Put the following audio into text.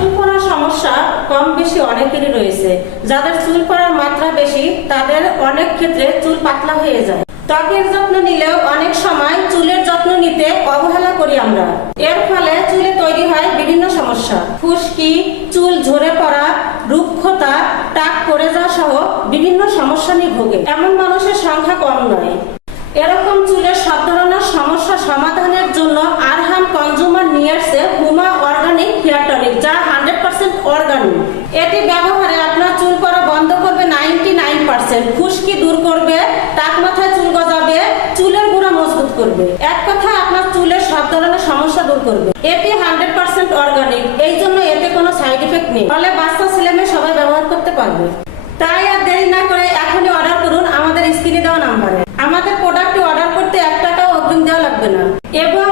চুল পড়ার সমস্যা কম বেশি অনেকেরই রয়েছে। যাদের চুল পড়ার মাত্রা বেশি তাদের অনেক ক্ষেত্রে চুল পাতলা হয়ে যায়। ত্বকের যত্ন নিলেও অনেক সময় চুলের যত্ন নিতে অবহেলা করি আমরা। এর ফলে চুলে তৈরি হয় বিভিন্ন সমস্যা, খুশকি, চুল ঝরে পড়া, রুক্ষতা, টাক পড়ে যাওয়া সহ বিভিন্ন সমস্যা নিয়ে ভোগে। এমন মানুষের সংখ্যা কম নয়। এরকম চুলের সব ধরনের সমস্যা সমাধানের জন্য আরহাম কনজিউমার নিয়ে আসছে হুমা অর্গানিক হেয়ার টনিক, যা 100% অর্গানিক। এটি ব্যবহারে আপনার চুল পড়া বন্ধ করবে 99%, খুশকি দূর করবে, টাক মাথায় চুল গজাবে, চুলের গোড়া মজবুত করবে। এক কথা আপনার চুলের সব ধরনের সমস্যা দূর করবে। এটি 100% অর্গানিক, এই জন্য এতে কোনো সাইড ইফেক্ট নেই, ফলে বাচ্চা ছেলে মেয়ে সবাই ব্যবহার করতে পারবে। তাই আর দেরি না করে এখনই অর্ডার করুন আমাদের স্ক্রিনে দেওয়া নাম্বারে। আমাদের প্রোডাক্টটি অর্ডার করতে 1 টাকাও অগ্রিম দেওয়া লাগবে না এবং